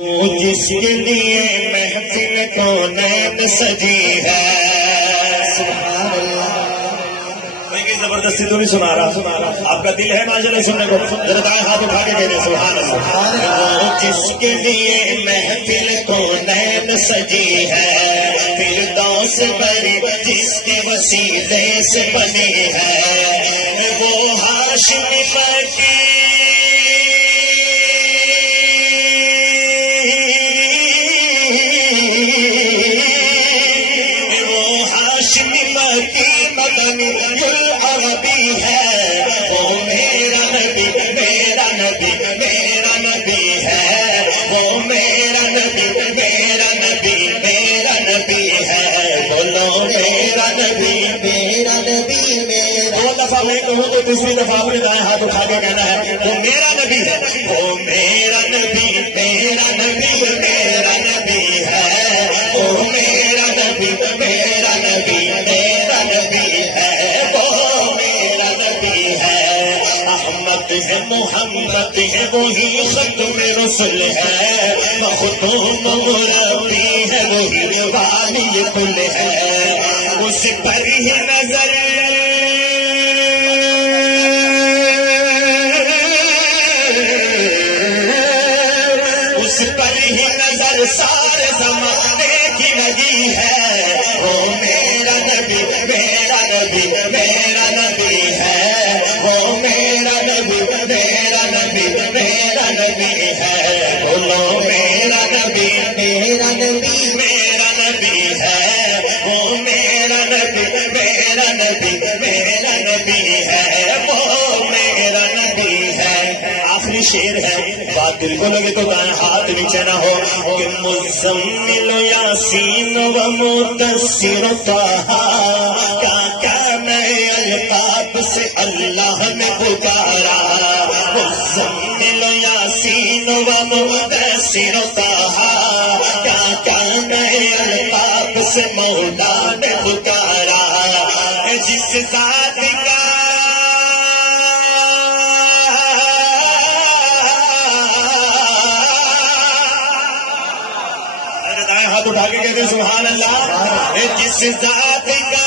جس کے لیے محفل کونین سجی ہے. سبحان اللہ. میں کہ زبردستی تو نہیں سنا رہا، آپ کا دل ہے ماشاءاللہ سننے کو. ذرا دائیں ہاتھ اٹھا کے کہتے ہیں سبحان اللہ. جس کے لیے محفل کونین سجی ہے، فردوس بری جس کے وسیلے سے بنی ہے، وہ ہاشمی مکی العربی ہے. وہ میرا نبی میرا نبی میرا نبی ہے. وہ میرا نبی میرا نبی میرا نبی ہے. بولو میرا نبی میرا نبی میرا. دو دفعہ میں کہوں تو تیسری دفعہ اپنے دائیں ہاتھ اٹھا کے کہنا ہے وہ میرا نبی ہے. وہ میرا نبی میرا نبی میرا نبی ہے. وہ میرا نبی میرا نبی میرا نبی ہے. محمد ہے وہی ختم رسول ہے. مختوم مربی ہے وہی والی کل ہے. اس پر ہی نظر اس پر ہی نظر سارے زمانے کی لگی ہے. وہ میرا نبی میرا نبی میرا نبی ہے. وہ میرا نبی میرا نبی میرا نبی ہے. بولو میرا نبی میرا نبی میرا نبی ہے. وہ میرا نبی میرا نبی میرا نبی ہے. وہ میرا نبی ہے. آخری شعر ہے، بات دل کو لگے تو دائیں ہاتھ نیچے نہ ہو کہ مزمل یاسین و مدثر طٰہٰ کا نئے القاب سے اللہ نے پکارا. مزمل یاسین و مدثر طٰہٰ کا نئے القاب سے مولا نے پکارا. جس ذات کا ہاتھ اٹھا کے کہتے ہیں سبحان اللہ. جس ذات کا